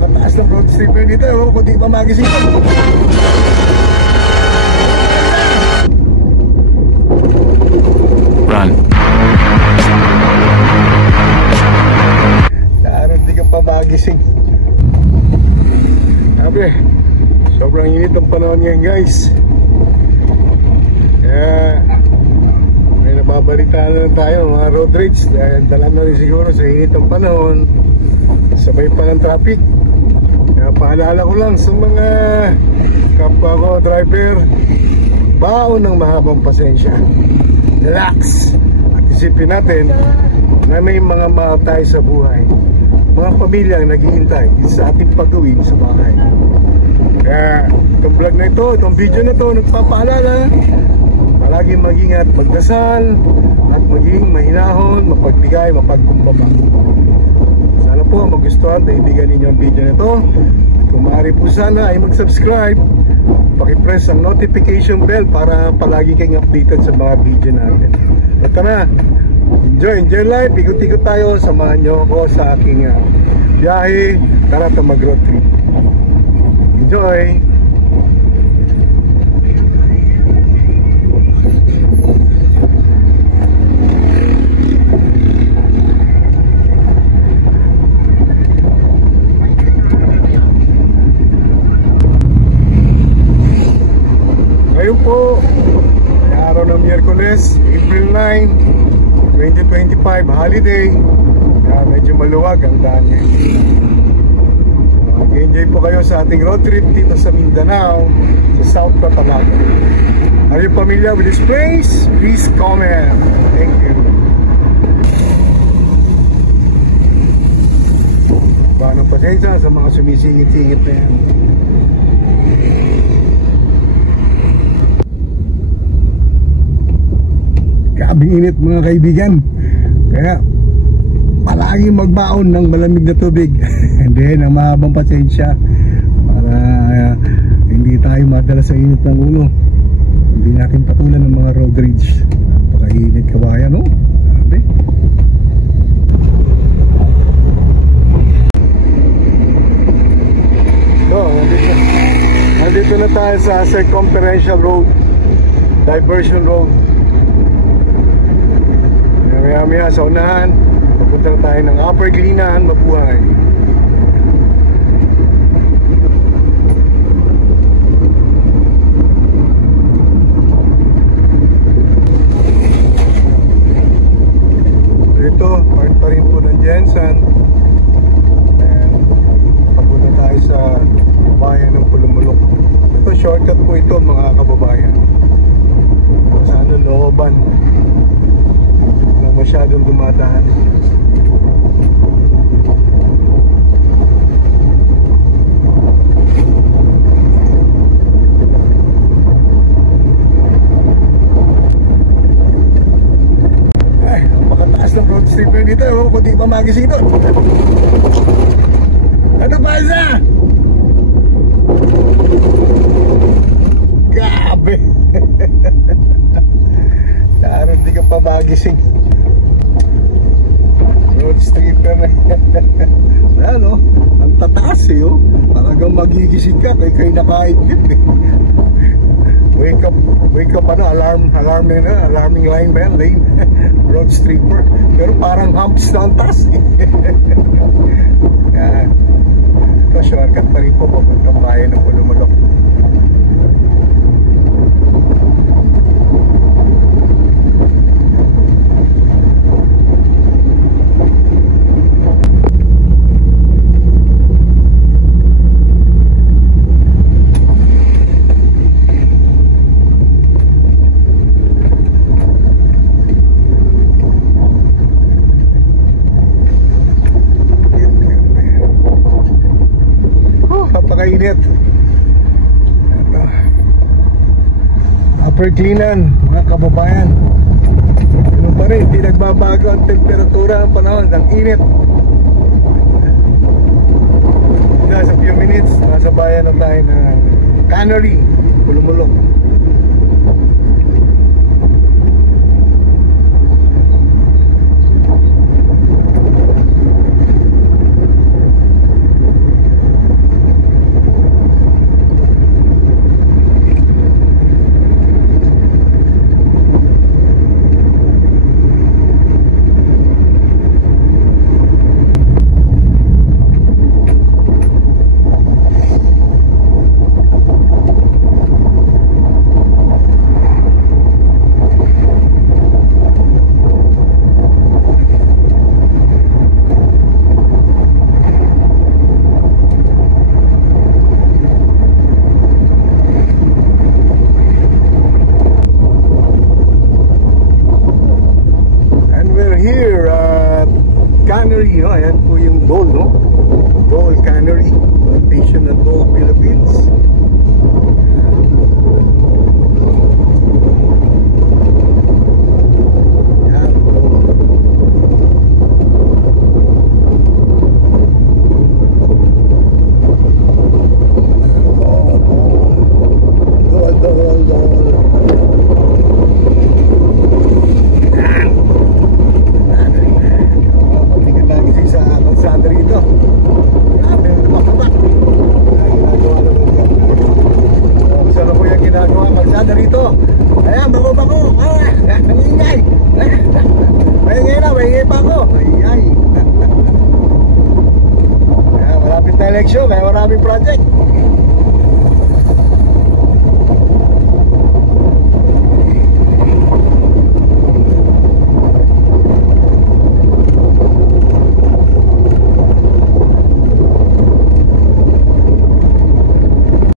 Napakataas ng road stripper dito, kung di pa magising. Run. Daron di ka pa magising. Sabi, sobrang init ang panahon ngayon, guys. Kaya may nababalitaan na tayo mga road rage dahil dala na rin siguro sa init ang panahon, sabay pa ng traffic. Kaya paalala ko lang sa mga kapwa ko driver, baon ng mahabang pasensya, relax, at isipin natin na may mga mahal tayo sa buhay, mga pamilya ang naghihintay sa ating pag-uwi sa bahay. Kaya itong vlog na ito, itong video na ito, nagpapaalala, palaging mag-ingat, magdasal, at maging mahinahon, mapagbigay, mapagkumbaba. Sana po magustuhan, kaibigan ninyo ang video na ito. Kung maaari po sana ay mag-subscribe, pakipress ang notification bell para palagi kayong updated sa mga video natin. Ito na, enjoy life, ikot-ikot tayo, samahan nyo ako sa aking biyahe, tara ta mag-road trip. Enjoy! Ngayon po ay araw ng Miyerkules, April 9, 2025, holiday. Kaya medyo maluwag ang daan ngayon. Mag-enjoy po kayo sa ating road trip dito sa Mindanao, sa South Cotabato. Are you familiar with this place? Please comment. Thank you. Paano pasensya sa mga sumisingit-singit na yan. Grabing init mga kaibigan. Kaya palaging magbaon ng malamig na tubig. Hindi, ng mahabang pasensya para hindi tayo madala sa init ng ulo. Hindi natin patulan ng mga road rage. Pakainit kabayan, no? Sabi. So, nandito na tayo sa Circumferential Road, Diversion Road. Maya sa unahan, papunta tayo ng Upper Glinahan, Mabuhay. Ito, part pa rin po ng Jensen. And papunta tayo sa bayan ng Pulumulok. Ito, shortcut po ito mga kababayan. Sa looban, masyadong dumadaan. Ay, napakataas ng road stripper dito, kung di pa magising ito. Ano pa isa? Grabe. Daron di ka pa magising. Road stripper na yan, no? Ang tataas eh, oh. Talagang magigising ka kaya kayo nakaidlip eh. Wake up ano, alarming line ba yan, lane? Road stripper. Pero parang humps na ang taas eh. Yan. Ito, shortcut pa rin po papuntang bayan ng Pulumulok. Napakainit. Upper Glinahan, mga kababayan. Ganun pa rin, hindi nagbabago ang temperatura ng panahon, ang init. Sa few minutes, nasa bayan na tayo ng Cannery, Pulumulok. election, may maraming project.